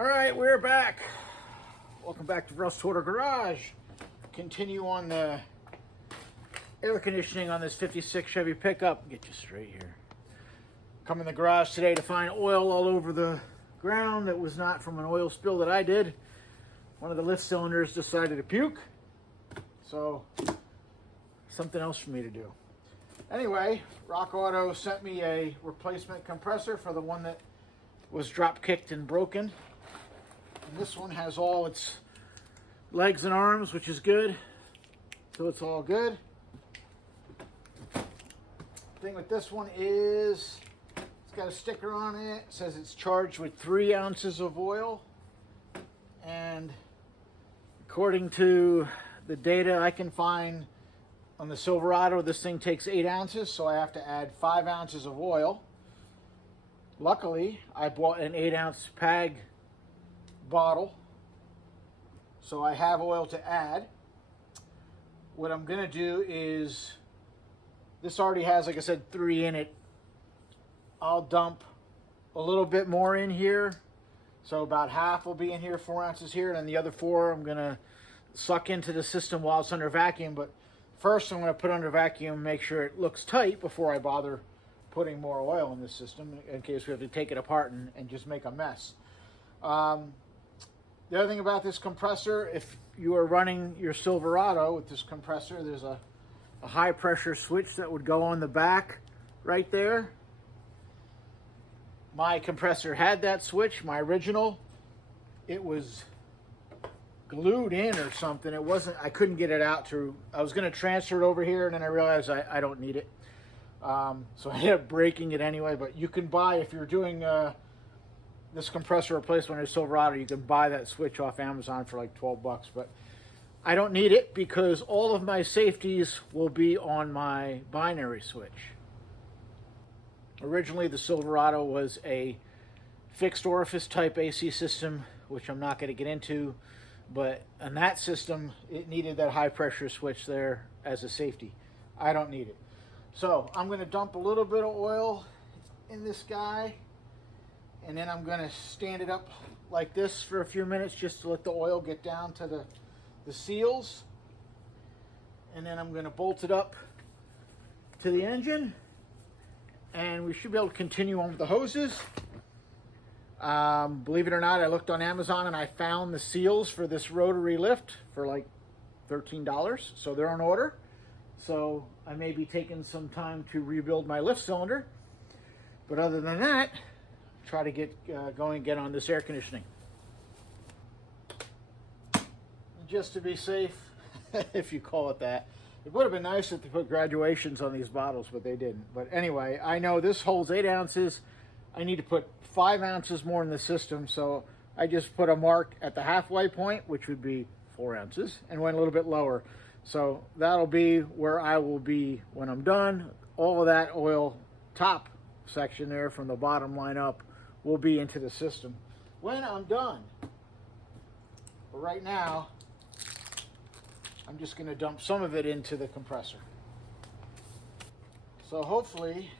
All right, we're back. Welcome back to Rust Order Garage. Continue on the air conditioning on this 56 Chevy pickup. Get you straight here. Come in the garage today to find oil all over the ground that was not from an oil spill that I did. One of the lift cylinders decided to puke. So, something else for me to do. Anyway, Rock Auto sent me a replacement compressor for the one that was drop kicked and broken. And this one has all its legs and arms, which is good. So it's all good. Thing with this one is it's got a sticker on it. It says it's charged with 3 ounces of oil. And according to the data I can find on the Silverado, this thing takes 8 ounces, so I have to add 5 ounces of oil. Luckily, I bought an 8-ounce PAG bottle, so I have oil to add. What I'm gonna do is, this already has, like I said, 3 in it. I'll dump a little bit more in here, so about half will be in here, 4 ounces here, and then the other 4 I'm gonna suck into the system while it's under vacuum. But first I'm gonna put under vacuum, make sure it looks tight before I bother putting more oil in this system, in case we have to take it apart and just make a mess. The other thing about this compressor, if you are running your Silverado with this compressor, there's a high pressure switch that would go on the back right there. My compressor had that switch, my original. It was glued in or something. It wasn't, I couldn't get it out through, I was gonna transfer it over here and then I realized I don't need it. So I ended up breaking it anyway, but you can buy, if you're doing this compressor replacement in Silverado, you can buy that switch off Amazon for like 12 bucks, but I don't need it because all of my safeties will be on my binary switch. Originally, the Silverado was a fixed orifice type AC system, which I'm not going to get into, but on that system, it needed that high pressure switch there as a safety. I don't need it. So I'm going to dump a little bit of oil in this guy, and then I'm going to stand it up like this for a few minutes just to let the oil get down to the seals. And then I'm going to bolt it up to the engine, and we should be able to continue on with the hoses. Believe it or not, I looked on Amazon and I found the seals for this rotary lift for like $13, so they're on order. So I may be taking some time to rebuild my lift cylinder, but other than that, try to get going again on this air conditioning. Just to be safe, if you call it that. It would have been nice if they put graduations on these bottles, but they didn't. But anyway, I know this holds 8 ounces. I need to put 5 ounces more in the system, so I just put a mark at the halfway point, which would be 4 ounces, and went a little bit lower. So that'll be where I will be when I'm done. All of that oil top section there from the bottom line up will be into the system when I'm done. But right now, I'm just going to dump some of it into the compressor. So hopefully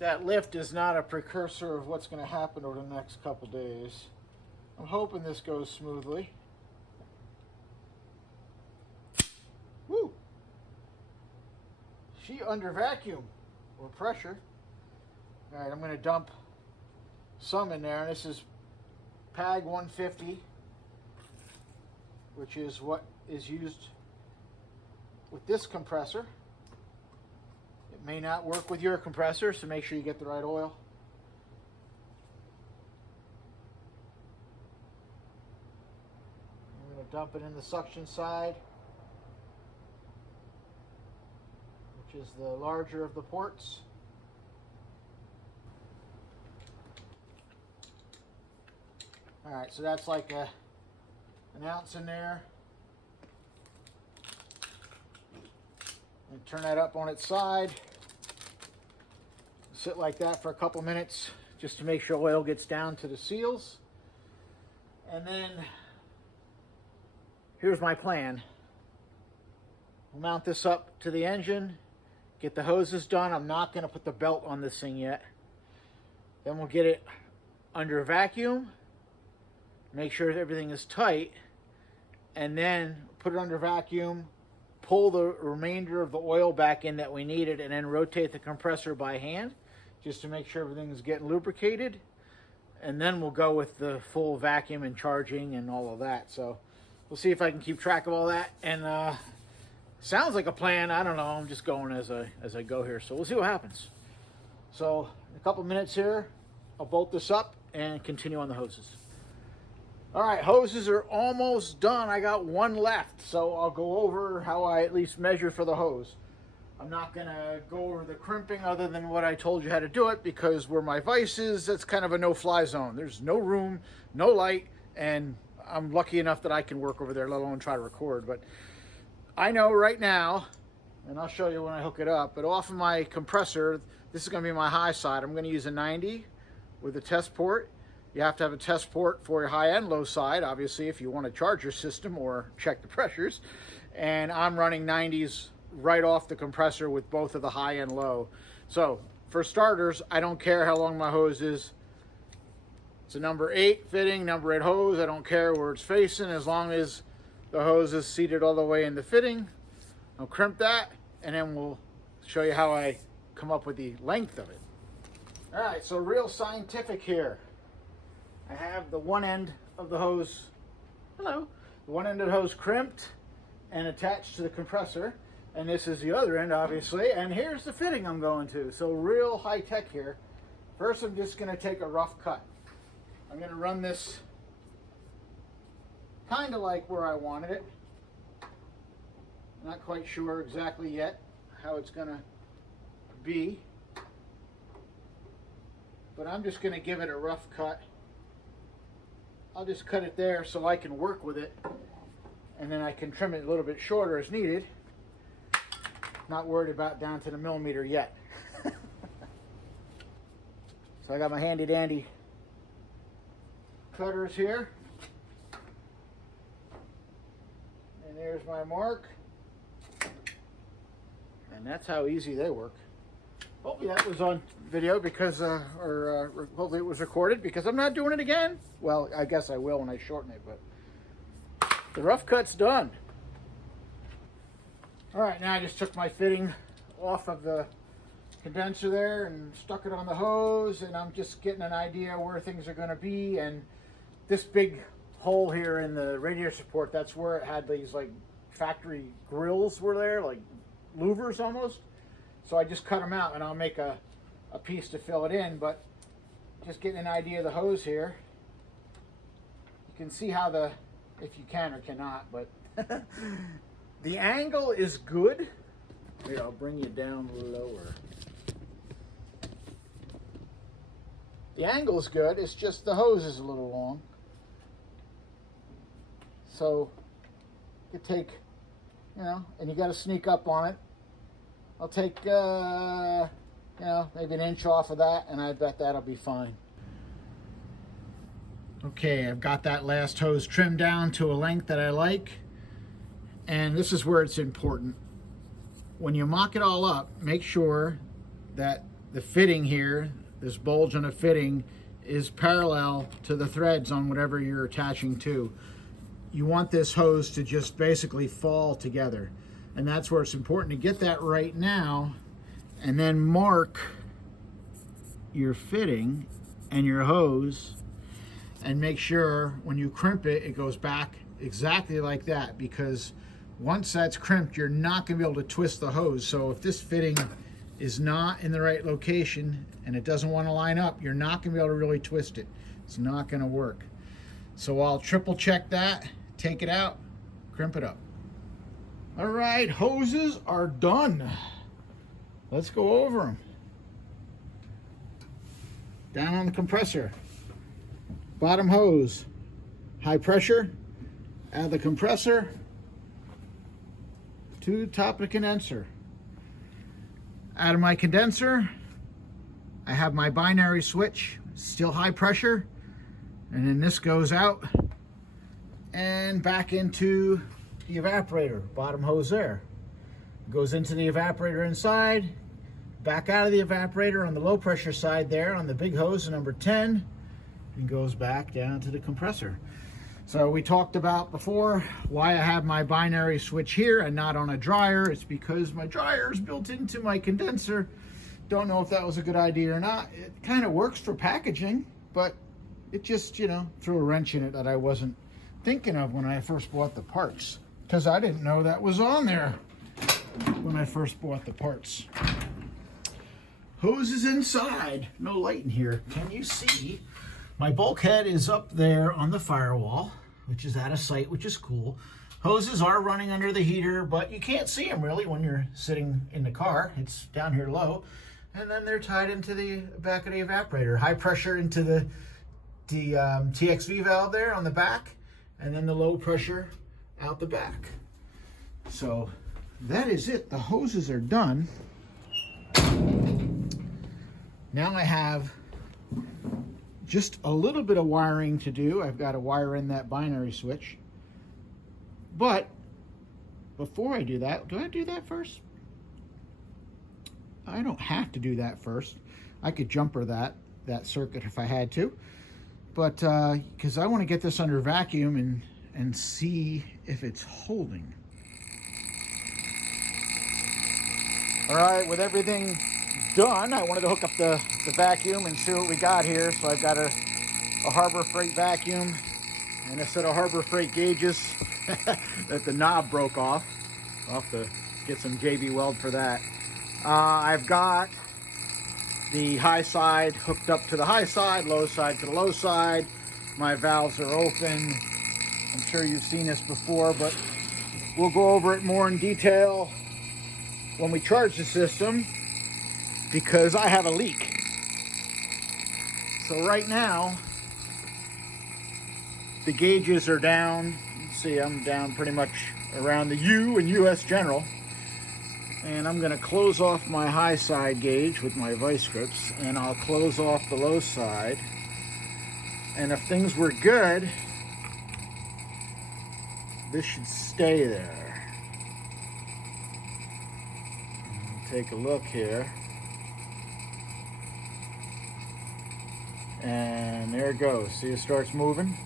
that lift is not a precursor of what's going to happen over the next couple days. I'm hoping this goes smoothly. Woo! She under vacuum or pressure. All right, I'm going to dump some in there. This is PAG 150, which is what is used with this compressor. It may not work with your compressor, so make sure you get the right oil. I'm going to dump it in the suction side, which is the larger of the ports. All right, so that's like an ounce in there. And turn that up on its side. Sit like that for a couple minutes just to make sure oil gets down to the seals. And then here's my plan. We'll mount this up to the engine, get the hoses done. I'm not going to put the belt on this thing yet. Then we'll get it under vacuum, make sure everything is tight, and then put it under vacuum, pull the remainder of the oil back in that we needed, and then rotate the compressor by hand just to make sure everything is getting lubricated. And then we'll go with the full vacuum and charging and all of that. So we'll see if I can keep track of all that. And sounds like a plan. I don't know. I'm just going as I go here. So we'll see what happens. So in a couple minutes here, I'll bolt this up and continue on the hoses. All right, hoses are almost done. I got one left, so I'll go over how I at least measure for the hose. I'm not gonna go over the crimping other than what I told you how to do it, because where my vise is, that's kind of a no-fly zone. There's no room, no light, and I'm lucky enough that I can work over there, let alone try to record. But I know right now, and I'll show you when I hook it up, but off of my compressor, this is gonna be my high side. I'm gonna use a 90 with a test port. You have to have a test port for your high and low side, obviously, if you want to charge your system or check the pressures. And I'm running 90s right off the compressor with both of the high and low. So for starters, I don't care how long my hose is. It's a number 8 fitting, number 8 hose. I don't care where it's facing, as long as the hose is seated all the way in the fitting. I'll crimp that, and then we'll show you how I come up with the length of it. All right, so real scientific here. I have the one end of the hose, the one end of the hose crimped and attached to the compressor. And this is the other end, obviously. And here's the fitting I'm going to. So real high tech here. First, I'm just gonna take a rough cut. I'm gonna run this kind of like where I wanted it. Not quite sure exactly yet how it's gonna be, but I'm just gonna give it a rough cut. I'll just cut it there so I can work with it, and then I can trim it a little bit shorter as needed. Not worried about down to the millimeter yet. So I got my handy dandy cutters here. And there's my mark. And that's how easy they work. Hopefully that was on video, because, hopefully it was recorded, because I'm not doing it again. Well, I guess I will when I shorten it, but the rough cut's done. All right, now I just took my fitting off of the condenser there and stuck it on the hose, and I'm just getting an idea where things are gonna be. And this big hole here in the radiator support, that's where it had these like factory grills were there, like louvers almost. So I just cut them out, and I'll make a piece to fill it in. But just getting an idea of the hose here. You can see how if you can or cannot, but the angle is good. Here, I'll bring you down lower. The angle is good, it's just the hose is a little long. So you could take, and you got to sneak up on it. I'll take, maybe an inch off of that, and I bet that'll be fine. Okay, I've got that last hose trimmed down to a length that I like. And this is where it's important. When you mock it all up, make sure that the fitting here, this bulge on the fitting, is parallel to the threads on whatever you're attaching to. You want this hose to just basically fall together. And that's where it's important to get that right now, and then mark your fitting and your hose, and make sure when you crimp it, it goes back exactly like that, because once that's crimped, you're not going to be able to twist the hose. So if this fitting is not in the right location and it doesn't want to line up, you're not going to be able to really twist it. It's not going to work. So I'll triple check that, take it out, crimp it up. All right, hoses are done. Let's go over them. Down on the compressor. Bottom hose, high pressure, out of the compressor to top of the condenser. Out of my condenser, I have my binary switch, still high pressure, and then this goes out and back into the evaporator, bottom hose there. Goes into the evaporator inside, back out of the evaporator on the low pressure side there on the big hose, number 10, and goes back down to the compressor. So we talked about before why I have my binary switch here and not on a dryer. It's because my dryer is built into my condenser. Don't know if that was a good idea or not. It kind of works for packaging, but it just, you know, threw a wrench in it that I wasn't thinking of when I first bought the parts, because I didn't know that was on there when I first bought the parts. Hose is inside. No light in here. Can you see? My bulkhead is up there on the firewall, which is out of sight, which is cool. Hoses are running under the heater, but you can't see them really when you're sitting in the car. It's down here low. And then they're tied into the back of the evaporator. High pressure into the TXV valve there on the back, and then the low pressure out the back. So that is it. The hoses are done. Now I have just a little bit of wiring to do. I've got to wire in that binary switch. But before I do that, do I do that first? I don't have to do that first. I could jumper that circuit if I had to. But because I want to get this under vacuum and see if it's holding. All right, with everything done, I wanted to hook up the vacuum and see what we got here. So I've got a Harbor Freight vacuum and a set of Harbor Freight gauges that the knob broke off. I'll have to get some JB weld for that. I've got the high side hooked up to the high side, low side to the low side. My valves are open. I'm sure you've seen this before, but we'll go over it more in detail when we charge the system, because I have a leak. So right now, the gauges are down. You can see I'm down pretty much around the U and US General. And I'm gonna close off my high side gauge with my vice grips, and I'll close off the low side. And if things were good, this should stay there. Take a look here. And there it goes. See, it starts moving.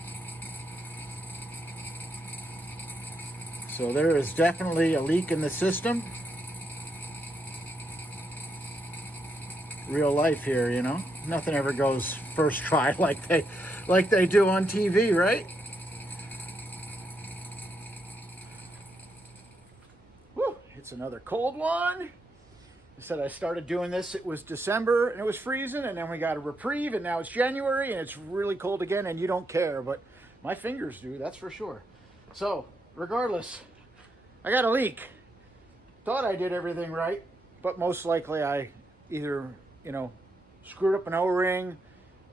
So there is definitely a leak in the system. Real life here, you know. Nothing ever goes first try like they do on TV, right? Woo, it's another cold one. I said I started doing this, it was December and it was freezing, and then we got a reprieve, and now it's January and it's really cold again, and you don't care, but my fingers do, that's for sure. So regardless, I got a leak. Thought I did everything right, but most likely I either, you know, screwed up an O-ring.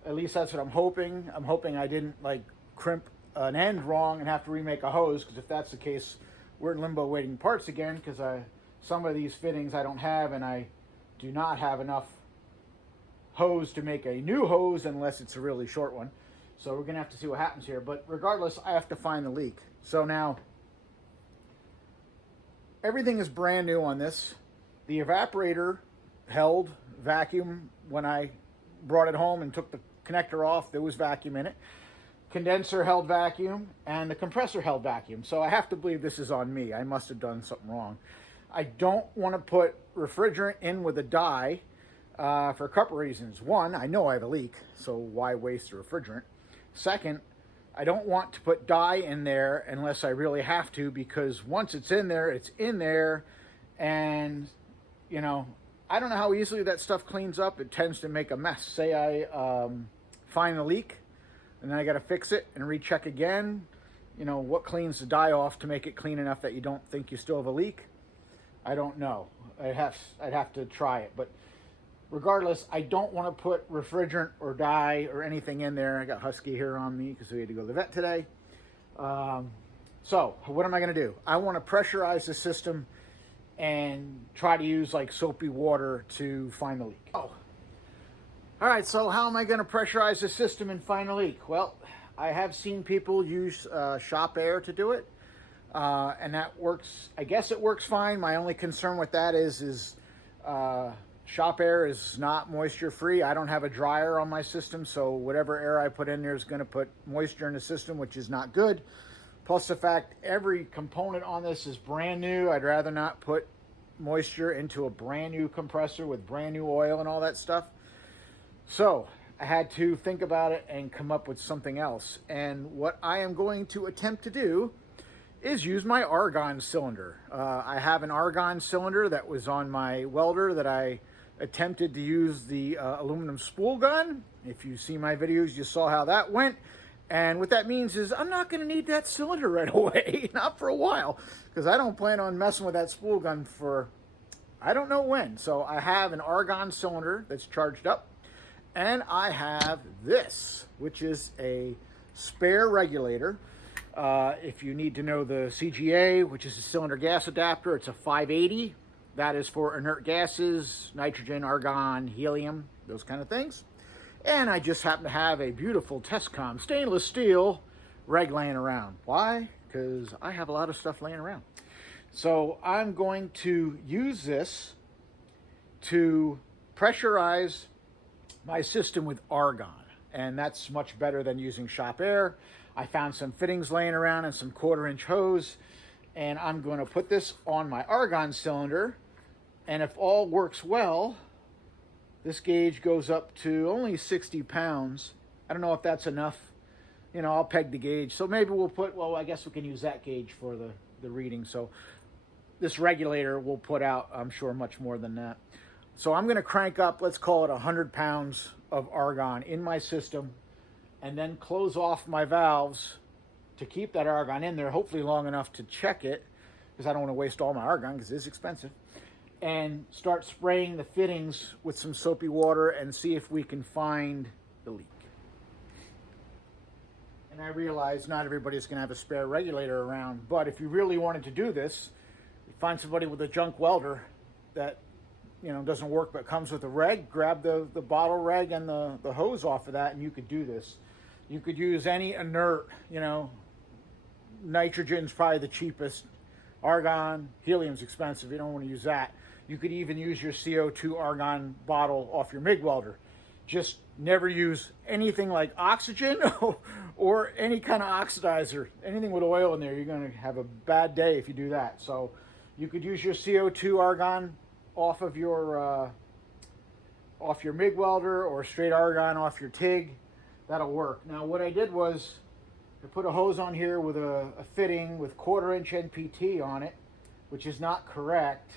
At least that's what I'm hoping. I'm hoping I didn't like crimp an end wrong and have to remake a hose, because if that's the case, we're in limbo waiting parts again, because some of these fittings I don't have, and I do not have enough hose to make a new hose unless it's a really short one. So we're gonna have to see what happens here. But regardless, I have to find the leak. So now, everything is brand new on this. The evaporator held vacuum when I brought it home and took the connector off. There was vacuum in it. Condenser held vacuum, and the compressor held vacuum. So I have to believe this is on me. I must have done something wrong. I don't want to put refrigerant in with a dye for a couple reasons. One, I know I have a leak, so why waste the refrigerant? Second, I don't want to put dye in there unless I really have to, because once it's in there, and, you know, I don't know how easily that stuff cleans up. It tends to make a mess. Say I find the leak, and then I got to fix it and recheck again. You know, what cleans the dye off to make it clean enough that you don't think you still have a leak? I don't know. I'd have to try it. But regardless, I don't want to put refrigerant or dye or anything in there. I got Husky here on me because we had to go to the vet today. So what am I going to do? I want to pressurize the system and try to use like soapy water to find the leak. Oh, all right. So how am I going to pressurize the system and find the leak? Well, I have seen people use shop air to do it. And that works, I guess it works fine. My only concern with that is shop air is not moisture free. I don't have a dryer on my system, so whatever air I put in there is going to put moisture in the system, which is not good. Plus the fact every component on this is brand new. I'd rather not put moisture into a brand new compressor with brand new oil and all that stuff. So I had to think about it and come up with something else. And what I am going to attempt to do is use my argon cylinder. I have an argon cylinder that was on my welder that I attempted to use the aluminum spool gun. If you see my videos, you saw how that went. And what that means is I'm not gonna need that cylinder right away, not for a while, because I don't plan on messing with that spool gun for, I don't know when. So I have an argon cylinder that's charged up, and I have this, which is a spare regulator. If you need to know the CGA, which is a cylinder gas adapter, it's a 580. That is for inert gases, nitrogen, argon, helium, those kind of things. And I just happen to have a beautiful Tescom stainless steel reg laying around. Why? Because I have a lot of stuff laying around. So I'm going to use this to pressurize my system with argon. And that's much better than using shop air. I found some fittings laying around and some 1/4-inch hose, and I'm going to put this on my argon cylinder, and if all works well, this gauge goes up to only 60 pounds. I don't know if that's enough. You know, I'll peg the gauge. So maybe we'll put, well, I guess we can use that gauge for the reading. So this regulator will put out, I'm sure, much more than that. So I'm going to crank up, let's call it 100 pounds of argon in my system, and then close off my valves to keep that argon in there, hopefully long enough to check it, because I don't want to waste all my argon because it's expensive, and start spraying the fittings with some soapy water and see if we can find the leak. And I realize not everybody's going to have a spare regulator around, but if you really wanted to do this, you find somebody with a junk welder that, you know, doesn't work but comes with a reg, grab the bottle reg and the hose off of that, and you could do this. You could use any inert, you know, nitrogen's probably the cheapest, argon, helium's expensive, you don't want to use that. You could even use your CO2 argon bottle off your MIG welder. Just never use anything like oxygen or any kind of oxidizer. Anything with oil in there, you're going to have a bad day if you do that. So you could use your CO2 argon off of your MIG welder, or straight argon off your TIG. That'll work. Now what I did was I put a hose on here with a fitting with 1/4-inch NPT on it, which is not correct,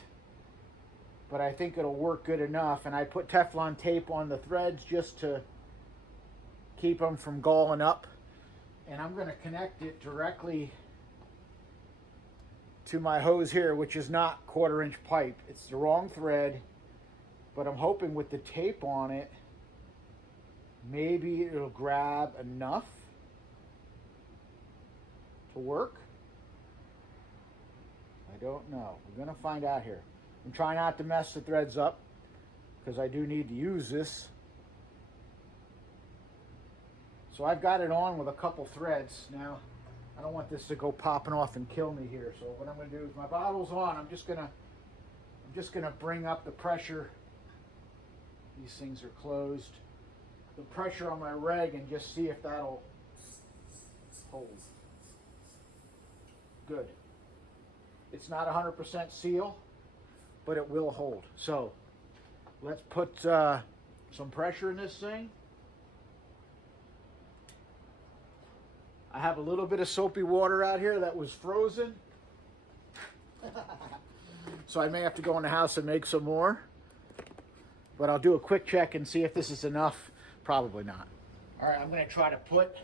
but I think it'll work good enough. And I put Teflon tape on the threads just to keep them from galling up. And I'm going to connect it directly to my hose here, which is not 1/4-inch pipe. It's the wrong thread, but I'm hoping with the tape on it, maybe it'll grab enough to work. I don't know. We're going to find out here. I'm trying not to mess the threads up because I do need to use this. So I've got it on with a couple threads. Now, I don't want this to go popping off and kill me here. So what I'm going to do is, my bottle's on. I'm just going to bring up the pressure. These things are closed. The pressure on my reg and just see if that'll hold. Good. It's not 100% seal, but it will hold. So let's put some pressure in this thing. I have a little bit of soapy water out here that was frozen. So I may have to go in the house and make some more. But I'll do a quick check and see if this is enough. Probably not. All right, I'm going to try to put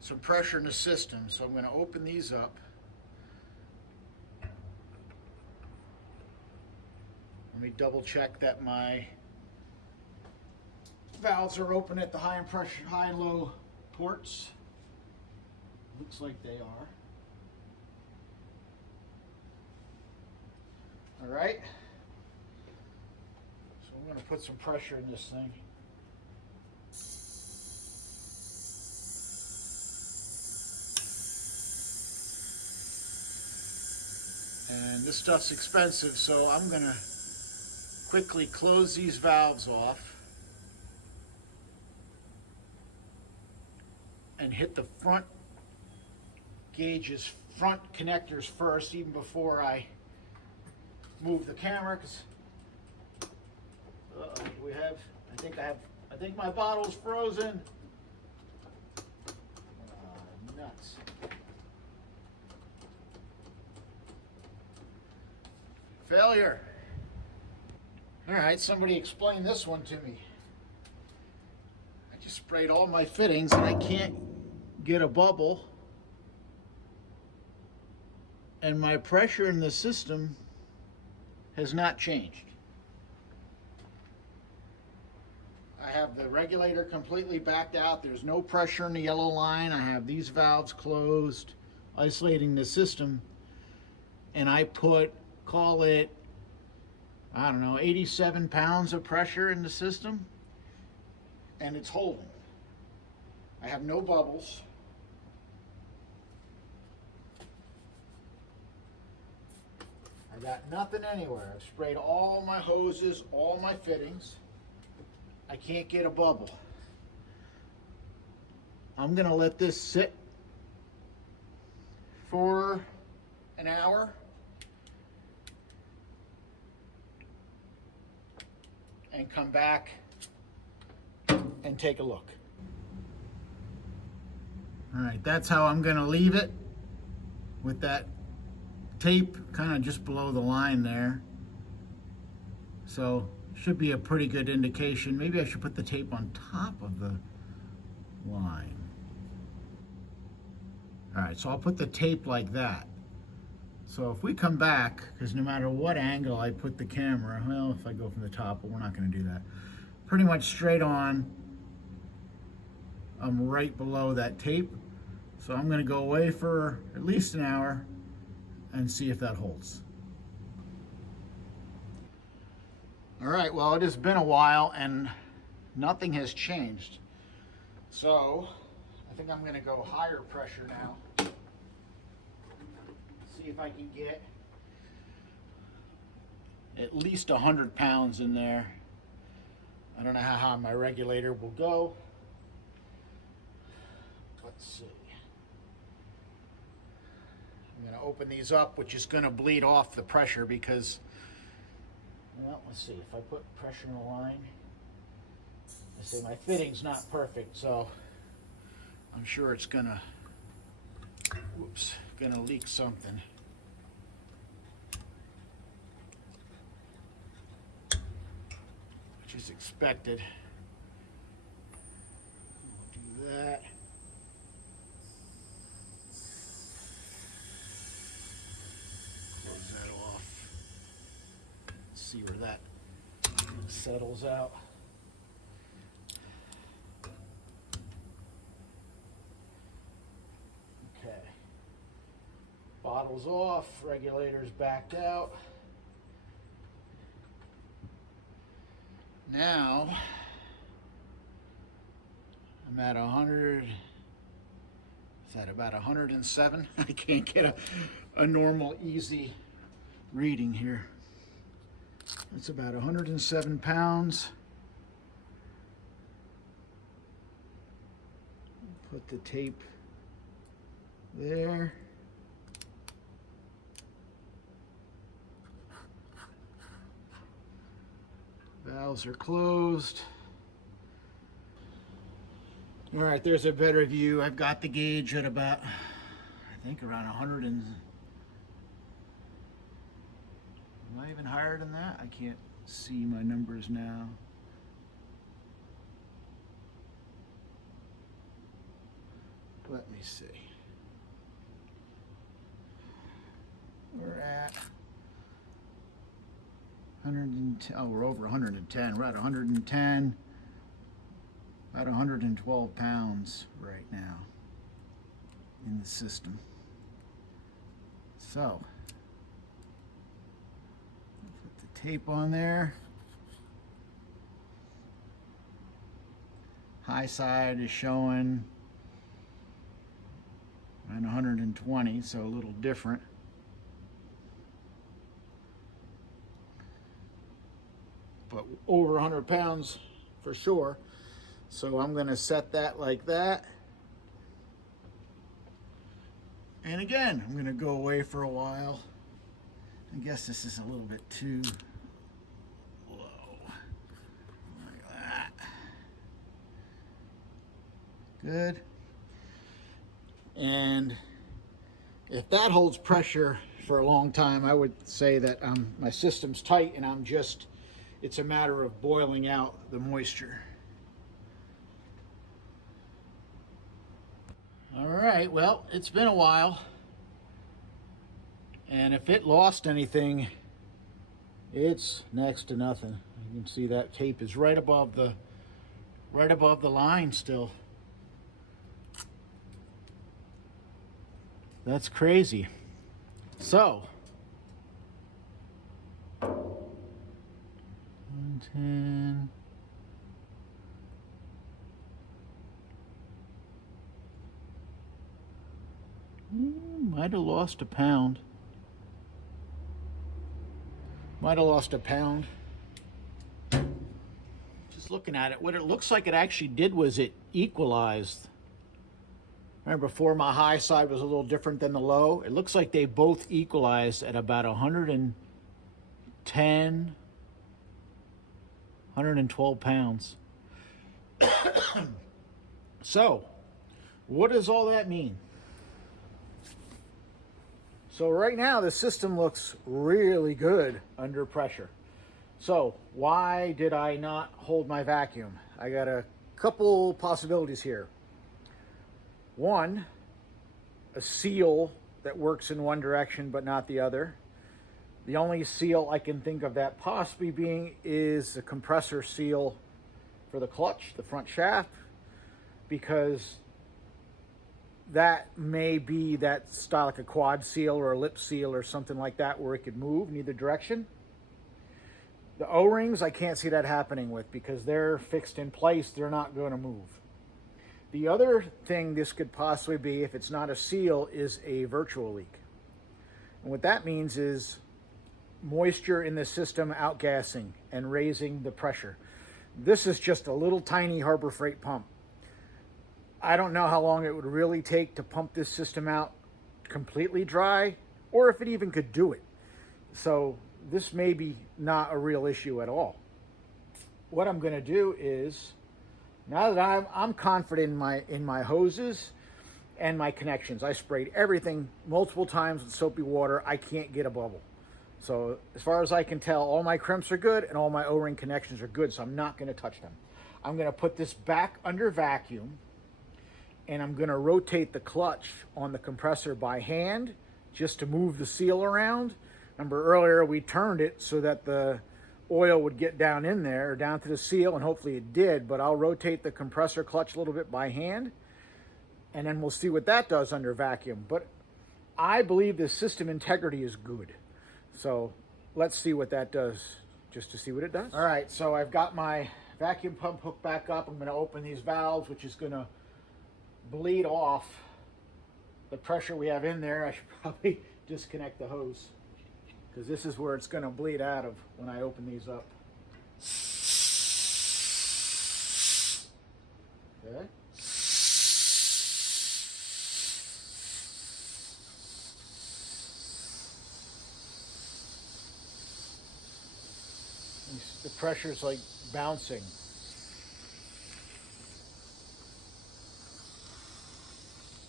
some pressure in the system. So I'm going to open these up. Let me double check that my valves are open at the high and low ports. Looks like they are. All right. So I'm going to put some pressure in this thing. And this stuff's expensive, so I'm going to quickly close these valves off and hit the front gauges, front connectors first, even before I move the camera, because we have, I think my bottle's frozen. Nuts. Failure. All right, somebody explain this one to me. I just sprayed all my fittings and I can't get a bubble. And my pressure in the system has not changed. I have the regulator completely backed out. There's no pressure in the yellow line. I have these valves closed, isolating the system. And I put, call it, I don't know, 87 pounds of pressure in the system. And it's holding. I have no bubbles. I got nothing anywhere. I've sprayed all my hoses, all my fittings. I can't get a bubble. I'm gonna let this sit for an hour. And come back and take a look. All right, that's how I'm gonna leave it, with that tape kind of just below the line there. So should be a pretty good indication. Maybe I should put the tape on top of the line. All right, so I'll put the tape like that. So if we come back, because no matter what angle I put the camera, well, if I go from the top, but we're not going to do that. Pretty much straight on, I'm right below that tape. So I'm going to go away for at least an hour and see if that holds. All right, well, it has been a while and nothing has changed. So I think I'm going to go higher pressure now. See if I can get at least 100 pounds in there. I don't know how high my regulator will go. Let's see. I'm going to open these up, which is going to bleed off the pressure because, well, let's see. If I put pressure in the line, I say my fitting's not perfect, so I'm sure it's going to, whoops, going to leak something. Which is expected. We'll do that. Close that off. See where that settles out. Okay. Bottle's off, regulator's backed out. Now, I'm at 100, is that about 107? I can't get a normal, easy reading here. It's about 107 pounds. Put the tape there. Valves are closed. All right, there's a better view. I've got the gauge at about, I think around 100 and, am I even higher than that? I can't see my numbers now. Let me see. We're at 110, oh, we're over 110. We're at 110, about 112 pounds right now in the system. So, put the tape on there. High side is showing around 120, so a little different. but over 100 pounds for sure. So I'm going to set that like that. And again, I'm going to go away for a while. I guess this is a little bit too low. Like that. Good. And if that holds pressure for a long time, I would say that my system's tight and it's a matter of boiling out the moisture. All right, well, it's been a while. And if it lost anything, it's next to nothing. You can see that tape is right above the line still. That's crazy. So 110. Might have lost a pound. Just looking at it, what it looks like it actually did was it equalized. Remember before, my high side was a little different than the low. It looks like they both equalized at about 110, 112 pounds. So, what does all that mean? So right now the system looks really good under pressure. So why did I not hold my vacuum? I got a couple possibilities here. One, a seal that works in one direction but not the other. The only seal I can think of that possibly being is the compressor seal for the clutch, the front shaft, because that may be that style, like a quad seal or a lip seal or something like that, where it could move in either direction. The O-rings, I can't see that happening with, because they're fixed in place. They're not going to move. The other thing this could possibly be, if it's not a seal, is a virtual leak. And what that means is moisture in the system outgassing and raising the pressure. This is just a little tiny Harbor Freight pump. I don't know how long it would really take to pump this system out completely dry, or if it even could do it. So this may be not a real issue at all. What I'm going to do is, now that I'm confident in my hoses and my connections, I sprayed everything multiple times with soapy water. I can't get a bubble. So as far as I can tell, all my crimps are good and all my O-ring connections are good, so I'm not going to touch them. I'm going to put this back under vacuum, and I'm going to rotate the clutch on the compressor by hand just to move the seal around. Remember earlier we turned it so that the oil would get down in there, down to the seal, and hopefully it did, but I'll rotate the compressor clutch a little bit by hand, and then we'll see what that does under vacuum. But I believe the system integrity is good. So let's see what that does, just to see what it does. All right, so I've got my vacuum pump hooked back up. I'm going to open these valves, which is going to bleed off the pressure we have in there. I should probably disconnect the hose, because this is where it's going to bleed out of when I open these up. Okay. The pressure's like bouncing.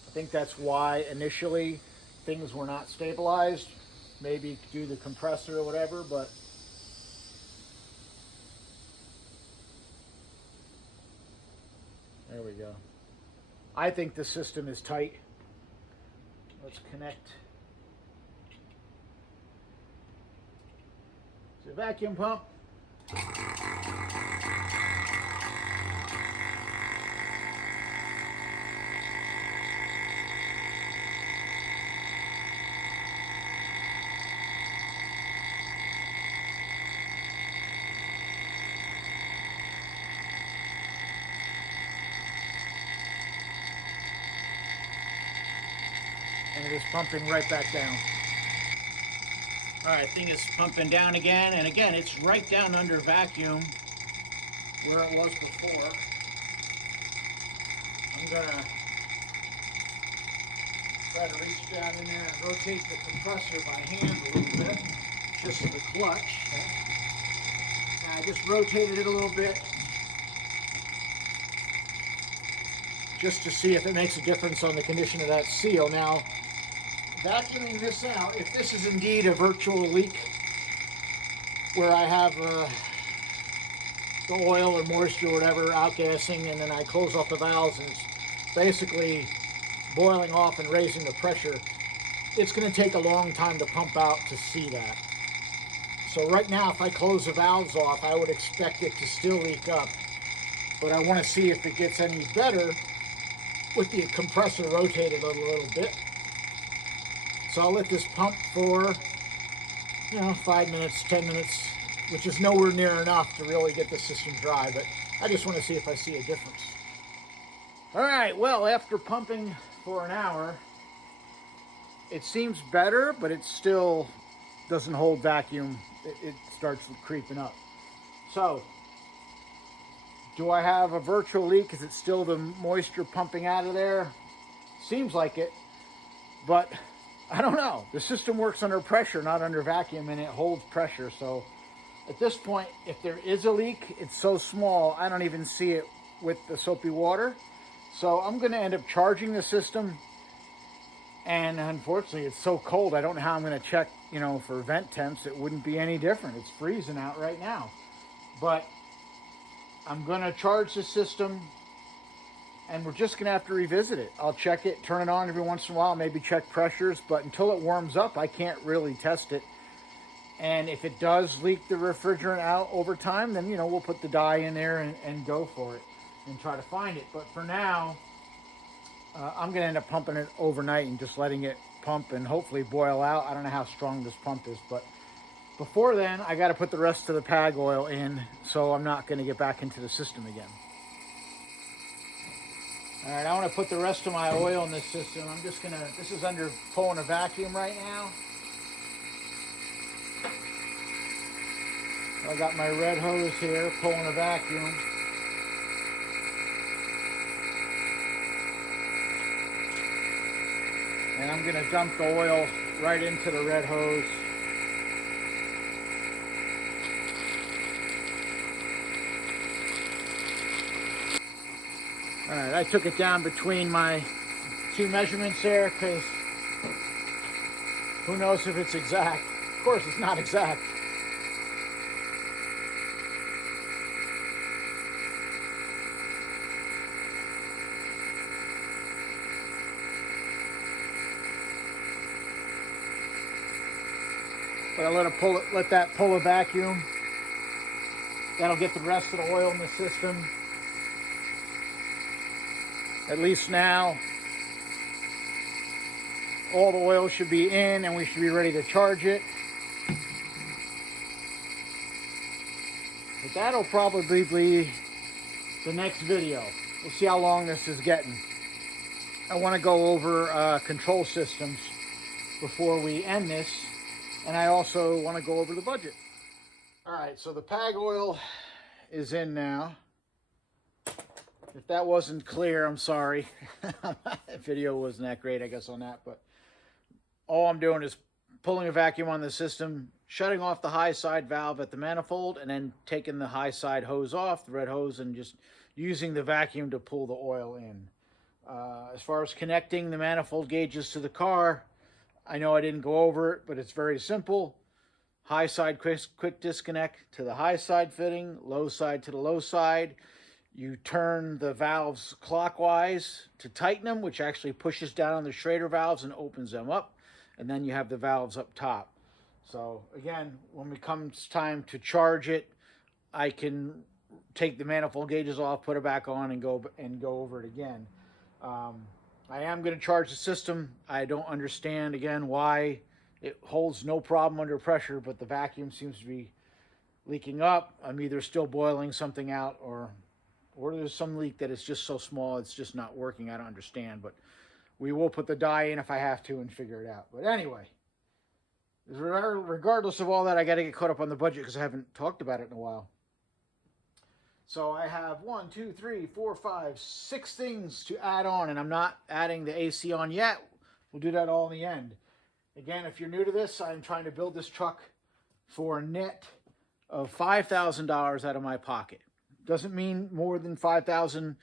I think that's why initially things were not stabilized. Maybe due to the compressor or whatever, but there we go. I think the system is tight. Let's connect to the vacuum pump. And it is pumping right back down. All right, thing is pumping down again, and again, it's right down under vacuum where it was before. I'm gonna try to reach down in there and rotate the compressor by hand a little bit, just the clutch. I just rotated it a little bit, just to see if it makes a difference on the condition of that seal. Now, vacuuming this out, if this is indeed a virtual leak where I have the oil or moisture or whatever outgassing, and then I close off the valves and it's basically boiling off and raising the pressure, it's going to take a long time to pump out to see that. So right now, if I close the valves off, I would expect it to still leak up, but I want to see if it gets any better with the compressor rotated a little bit. So I'll let this pump for, 5 minutes, 10 minutes, which is nowhere near enough to really get the system dry, but I just want to see if I see a difference. All right, well, after pumping for an hour, it seems better, but it still doesn't hold vacuum. It starts creeping up. So, do I have a virtual leak? Is it still the moisture pumping out of there? Seems like it, but I don't know. The system works under pressure, not under vacuum, and it holds pressure. So at this point, if there is a leak, it's so small, I don't even see it with the soapy water. So I'm going to end up charging the system. And unfortunately, it's so cold, I don't know how I'm going to check, for vent temps. It wouldn't be any different. It's freezing out right now. But I'm going to charge the system, and we're just going to have to revisit it. I'll check it, turn it on every once in a while, maybe check pressures, but until it warms up, I can't really test it. And if it does leak the refrigerant out over time, then, we'll put the dye in there and go for it and try to find it. But for now, I'm going to end up pumping it overnight and just letting it pump and hopefully boil out. I don't know how strong this pump is, but before then, I got to put the rest of the PAG oil in, so I'm not going to get back into the system again. All right, I want to put the rest of my oil in this system. I'm just going to, this is under pulling a vacuum right now. I got my red hose here, pulling a vacuum. And I'm going to dump the oil right into the red hose. All right, I took it down between my two measurements there because who knows if it's exact. Of course, it's not exact. But I let that pull a vacuum. That'll get the rest of the oil in the system. At least now, all the oil should be in and we should be ready to charge it. But that'll probably be the next video. We'll see how long this is getting. I want to go over control systems before we end this. And I also want to go over the budget. All right, so the PAG oil is in now. If that wasn't clear, I'm sorry. The video wasn't that great, I guess, on that. But all I'm doing is pulling a vacuum on the system, shutting off the high side valve at the manifold, and then taking the high side hose off, the red hose, and just using the vacuum to pull the oil in. As far as connecting the manifold gauges to the car, I know I didn't go over it, but it's very simple. High side quick disconnect to the high side fitting, low side to the low side. You turn the valves clockwise to tighten them, which actually pushes down on the Schrader valves and opens them up. And then you have the valves up top. So again, when it comes time to charge it, I can take the manifold gauges off, put it back on, and go over it again. I am going to charge the system. I don't understand, again, why it holds no problem under pressure, but the vacuum seems to be leaking up. I'm either still boiling something out or there's some leak that is just so small it's just not working. I don't understand, but we will put the dye in if I have to and figure it out. But anyway, Regardless of all that, I got to get caught up on the budget because I haven't talked about it in a while. So I have 1, 2, 3, 4, 5, 6 things to add on, and I'm not adding the AC on yet. We'll do that all in the end. Again, if you're new to this, I'm trying to build this truck for a net of $5,000 out of my pocket. Doesn't mean more than $5,000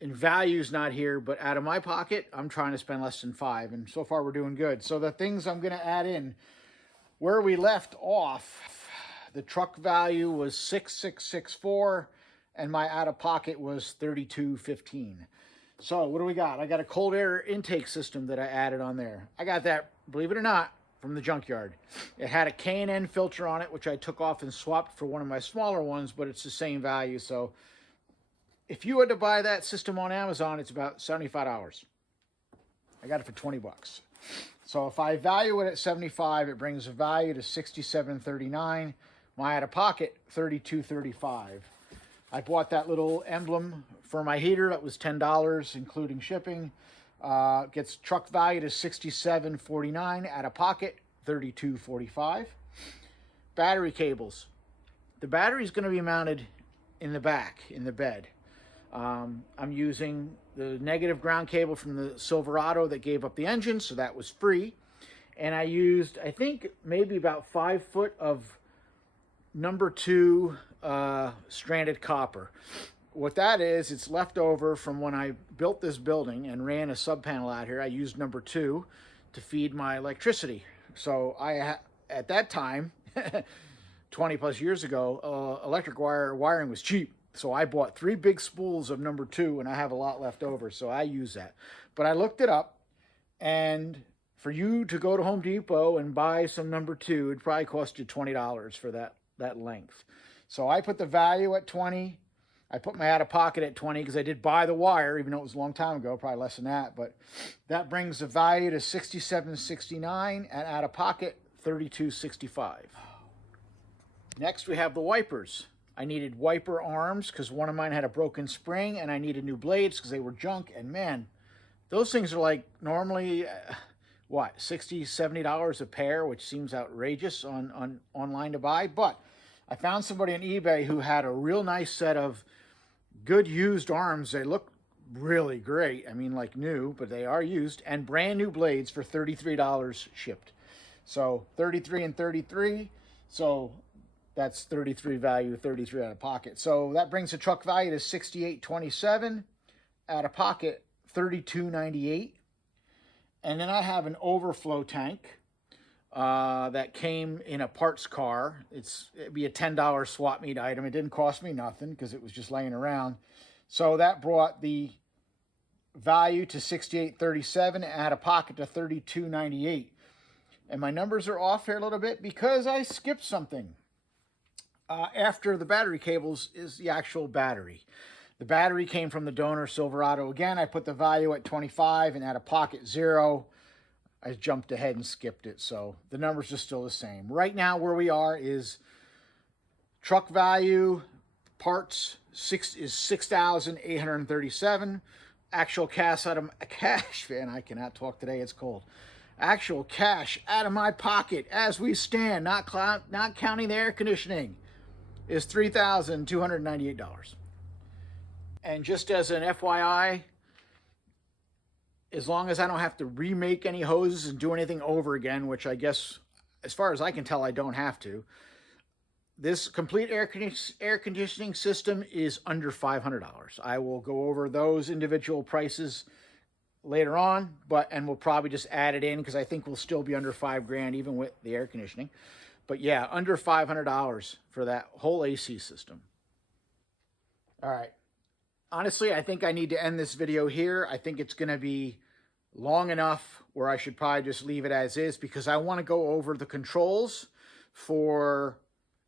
in value's not here, but out of my pocket, I'm trying to spend less than $5,000, and so far we're doing good. So the things I'm going to add in, where we left off, the truck value was $6,664, and my out-of-pocket was $3,215. So what do we got? I got a cold air intake system that I added on there. I got that, believe it or not, from the junkyard. It had a K&N filter on it, which I took off and swapped for one of my smaller ones, but it's the same value. So if you had to buy that system on Amazon, it's about $75. I got it for 20 bucks. So if I value it at 75, it brings a value to $67.39. My out-of-pocket, $32.35. I bought that little emblem for my heater. That was $10, including shipping. Gets truck value to $67.49. Out-of-pocket, $32.45. Battery cables. The battery is going to be mounted in the back, in the bed. I'm using the negative ground cable from the Silverado that gave up the engine, so that was free. And I used, I think, maybe about 5 foot of number 2 stranded copper. What that is, it's left over from when I built this building and ran a sub panel out here. I used number 2 to feed my electricity. So at that time, 20 plus years ago, electric wiring was cheap. So I bought 3 big spools of number 2, and I have a lot left over, so I use that. But I looked it up, and for you to go to Home Depot and buy some number 2, it'd probably cost you $20 for that length. So I put the value at 20. I put my out-of-pocket at 20 because I did buy the wire, even though it was a long time ago, probably less than that. But that brings the value to $67.69, and out-of-pocket, $32.65. Next, we have the wipers. I needed wiper arms because one of mine had a broken spring, and I needed new blades because they were junk. And man, those things are like normally, what, $60, $70 a pair, which seems outrageous on online to buy. But I found somebody on eBay who had a real nice set of good used arms. They look really great. I mean, like new, but they are used, and brand new blades for $33 shipped. So 33 and 33. So that's 33 value, 33 out of pocket. So that brings the truck value to $68.27. Out of pocket, $32.98. And then I have an overflow tank that came in a parts car. It'd be a $10 swap meet item. It didn't cost me nothing because it was just laying around. So that brought the value to $68.37, out of pocket to $32.98. And my numbers are off here a little bit because I skipped something. After the battery cables is the actual battery. The battery came from the donor Silverado. Again, I put the value at 25 and out of pocket 0. I jumped ahead and skipped it, so the numbers are still the same. Right now, where we are is truck value, parts is $6,837. Actual cash out of man, I cannot talk today. It's cold. Actual cash out of my pocket as we stand, not counting the air conditioning, is $3,298. And just as an FYI, as long as I don't have to remake any hoses and do anything over again, which I guess, as far as I can tell, I don't have to, this complete air conditioning system is under $500. I will go over those individual prices later on, and we'll probably just add it in because I think we'll still be under $5,000 even with the air conditioning. But yeah, under $500 for that whole AC system. All right. Honestly, I think I need to end this video here. I think it's going to be long enough where I should probably just leave it as is because I want to go over the controls for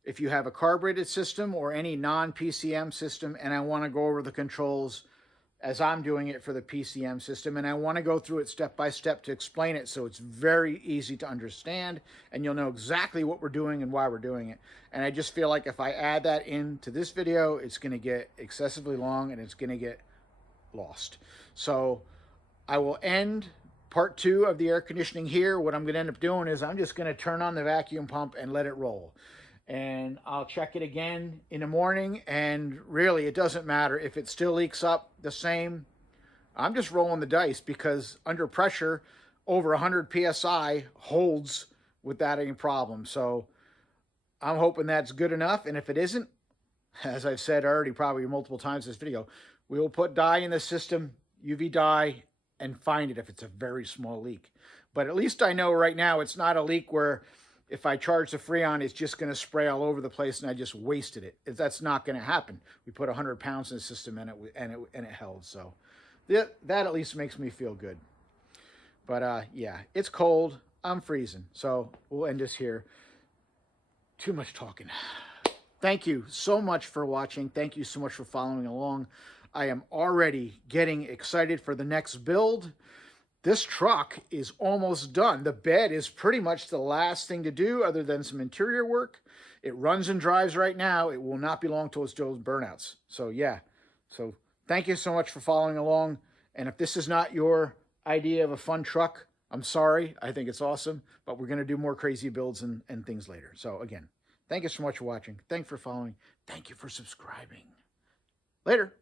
if you have a carbureted system or any non-PCM system, and I want to go over the controls as I'm doing it for the PCM system, and I want to go through it step by step to explain it so it's very easy to understand and you'll know exactly what we're doing and why we're doing it. And I just feel like if I add that into this video, it's going to get excessively long and it's going to get lost. So I will end part 2 of the air conditioning here. What I'm going to end up doing is I'm just going to turn on the vacuum pump and let it roll. And I'll check it again in the morning, and really it doesn't matter if it still leaks up the same. I'm just rolling the dice, because under pressure over 100 psi holds without any problem. So I'm hoping that's good enough, and if it isn't, as I've said already probably multiple times in this video, we will put dye in the system, UV dye, and find it if it's a very small leak. But at least I know right now it's not a leak where if I charge the Freon, it's just going to spray all over the place and I just wasted it. That's not going to happen. We put 100 pounds in the system and it held. So that at least makes me feel good. But yeah, it's cold. I'm freezing. So we'll end this here. Too much talking. Thank you so much for watching. Thank you so much for following along. I am already getting excited for the next build. This truck is almost done. The bed is pretty much the last thing to do other than some interior work. It runs and drives right now. It will not be long till it's doing burnouts. So yeah. So thank you so much for following along. And if this is not your idea of a fun truck, I'm sorry. I think it's awesome. But we're going to do more crazy builds and things later. So again, thank you so much for watching. Thank you for following. Thank you for subscribing. Later.